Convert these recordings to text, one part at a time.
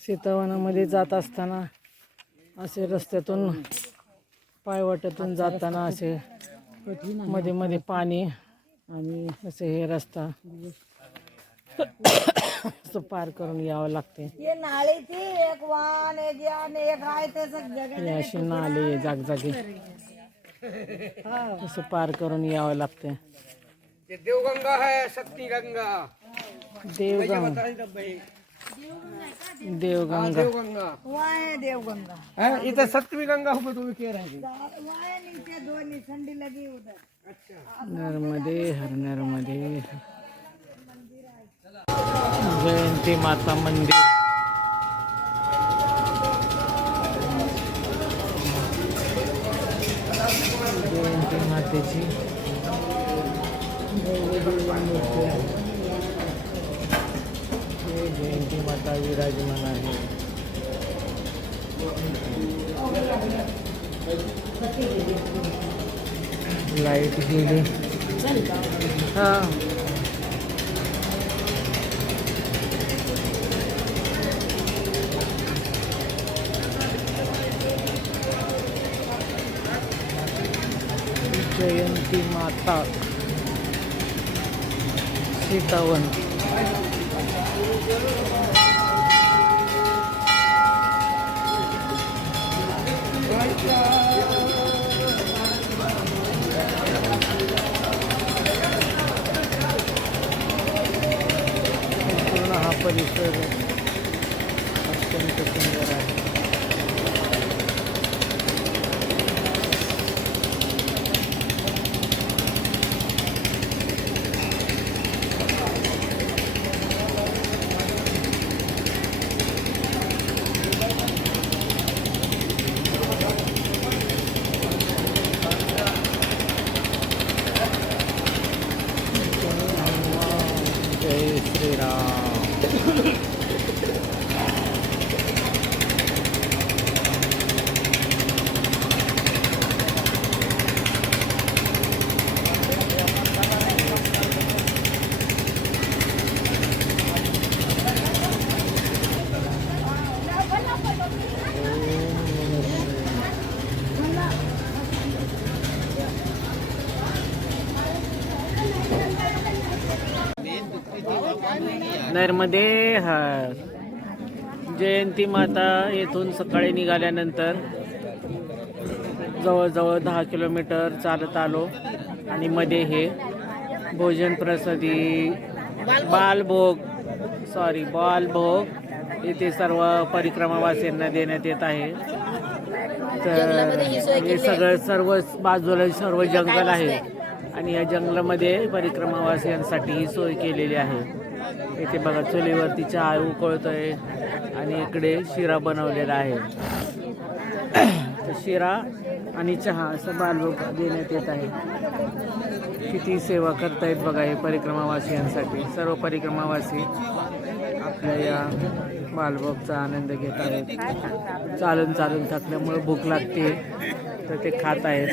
सीतावनामध्ये जात असताना असे रस्त्यातून पायवाटातून जाताना असे मध्ये मध्ये पाणी आणि असे हे रस्ता असं पार करून यावं लागते. हे असे नाले जागजागी असं पार करून यावं लागते. देवगंगा है, शक्ति गंगा, देवगंगा देवगंगा देवगंगा वहाँ है देवगंगा। है इधर सप्तमी गंगा हो तो कह रहे हैं। वहाँ है नीचे दो ठंडी लगी उधर। अच्छा नर्मदे हर नर्मदे जयंती माता मंदिर. जयंती मातेची जयंती माता विराजमान आहे. लाईट गेली. हा जयंती माता सीतावन. संपूर्ण हा परिसर अत्यंत सुंदर आहे. जय श्रीराम. नर्मदे हर. जयंती माता येथून सकाळी निघाल्यानंतर जवळजवळ 10 किलोमीटर चालत आलो आणि मध्ये हे भोजन प्रसादी बालभोग इथे सर्व परिक्रमावासींना देण्यात येत आहे. तर हे सर्व बाजूला सर्व जंगल आहे आणि या जंगलामध्ये परिक्रमावासियांसाठी ही सोय केलेली आहे. इथे बघा चुलीवरती चहा उकळतोय आणि इकडे शिरा बनवलेला आहे. तर शिरा आणि चहा असं बालभोग देण्यात येत आहे. किती सेवा करतायत बघा हे परिक्रमावासियांसाठी. सर्व परिक्रमावासी आपल्या या बालभोगचा आनंद घेत आहेत. चालून चालून थकल्यामुळे भूक लागते तर ते खात आहेत.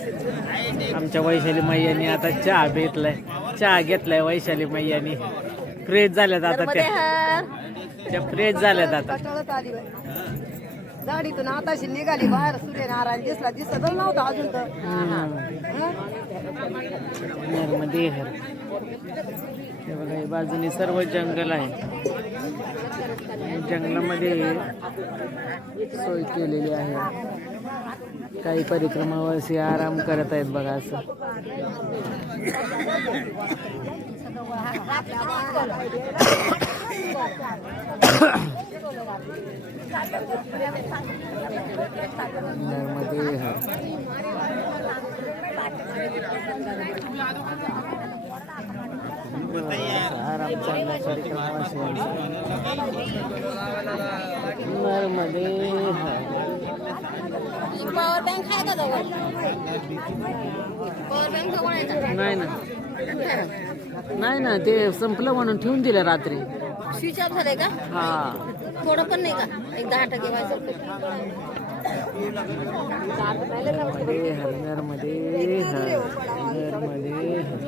आमच्या वैशाली मैयांनी आता चहा घेतलाय वैशाली मैयांनी. फ्रेश झाल्यात आता त्या फ्रेश झाल्यात आता. गाडीतून आताशी निघाली बाहेर. सूर्यनारायण दिसत नव्हता अजून तर. नर्मदे हर. हे बघा हे बाजूने सर्व जंगल आहे. जंगलामध्ये सोय केलेली आहे. काही परिक्रमावासी आराम करत आहेत बघा असं. नर्मदे हर. आराम चालला परिक्रमावासियांचा. नर्मदे हर. पॉवर बँक आहे का जवळ? पॉवर बँक जवळ आहे का? नाही ना ते संपलं म्हणून ठेवून दिलं रात्री. स्विच ऑफ झालंय का? हा थोडं पण नाही का? एक 10% व्हायचं. नर्मदे हर. नर्मदे हर. नर्मदे हर.